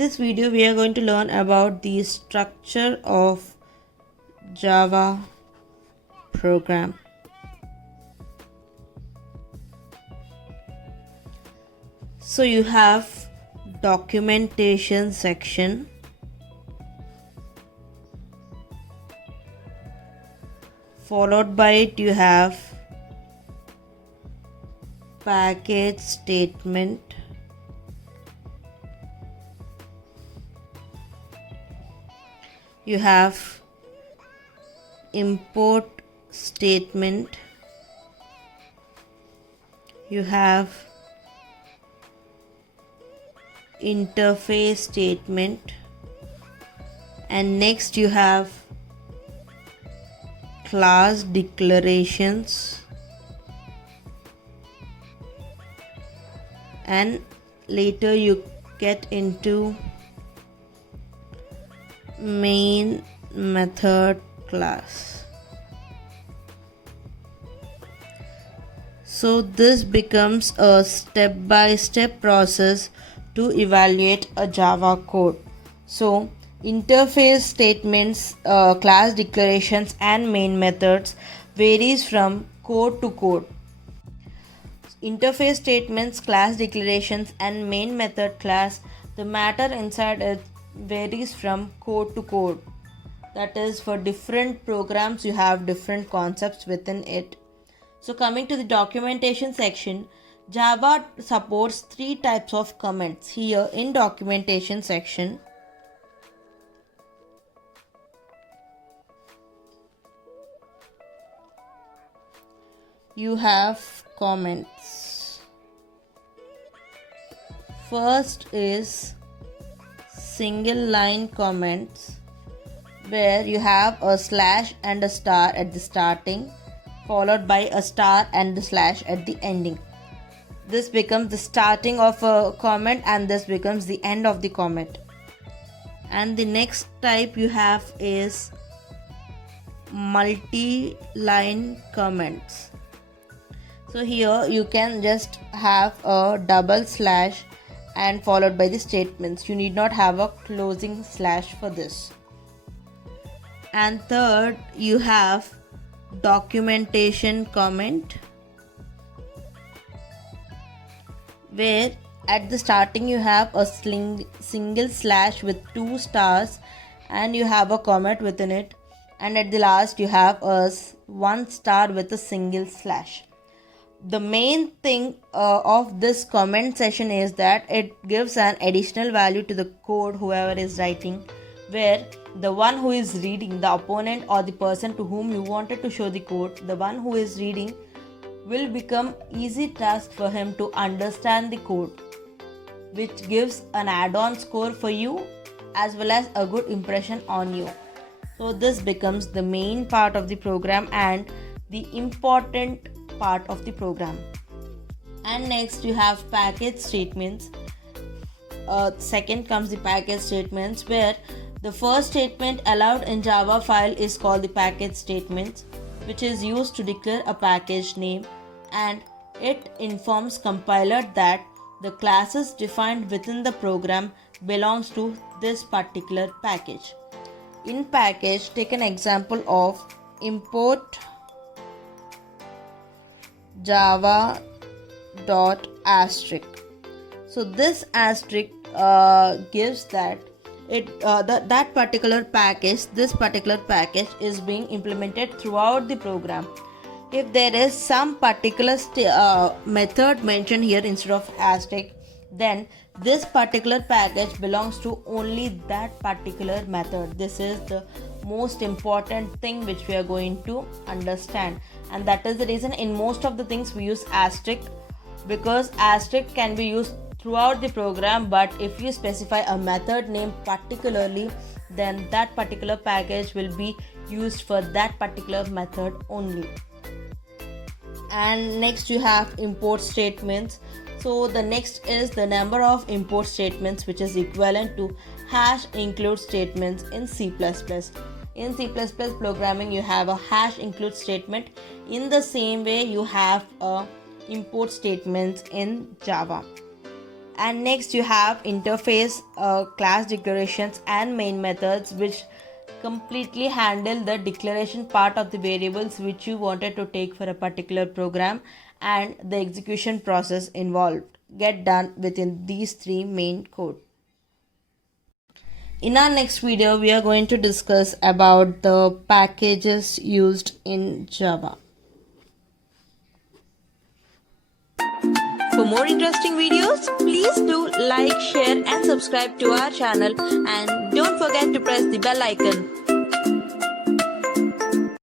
this video we are going to learn about the structure of Java program. So you have documentation section, followed by it you have package statement, you have import statement, you have interface statement, and next you have class declarations, and later you get into main method class. So this becomes a step-by-step process to evaluate a Java code. So interface statements, class declarations and main methods varies from code to code. Interface statements, class declarations and main method class, the matter inside it varies from code to code. That is, for different programs you have different concepts within it. So coming to the documentation section, Java supports 3 types of comments. Here in documentation section, you have comments. First is single line comments, where you have a slash and a star at the starting, followed by a star and the slash at the ending. This becomes the starting of a comment and this becomes the end of the comment. And the next type you have is multi-line comments. So here you can just have a double slash and followed by the statements. You need not have a closing slash for this. And third, you have documentation comment, where at the starting you have a single slash with 2 stars and you have a comment within it, and at the last you have a 1 star with a single slash. The main thing of this comment section is that it gives an additional value to the code whoever is writing, where the one who is reading, the opponent or the person to whom you wanted to show the code, the one who is reading will become easy task for him to understand the code, which gives an add-on score for you as well as a good impression on you. So this becomes the main part of the program and the important part of the program. And next you have package statements. Second comes the package statements, where the first statement allowed in Java file is called the package statements, which is used to declare a package name, and it informs compiler that the classes defined within the program belongs to this particular package. In package, take an example of import java.asterisk. So this asterisk gives that that particular package, this particular package is being implemented throughout the program. If there is some particular method mentioned here instead of asterisk, then this particular package belongs to only that particular method. This is the most important thing which we are going to understand, and that is the reason in most of the things we use asterisk, because asterisk can be used throughout the program, but if you specify a method name particularly, then that particular package will be used for that particular method only. And next you have import statements. So the next is the number of import statements, which is equivalent to hash include statements in C++. In C++ programming you have a hash include statement. In the same way you have import statements in Java. And next you have interface, class declarations and main methods, which completely handle the declaration part of the variables which you wanted to take for a particular program, and the execution process involved get done within these three main code. In our next video, we are going to discuss about the packages used in Java. For more interesting videos, please do like, share and subscribe to our channel, and don't forget to press the bell icon.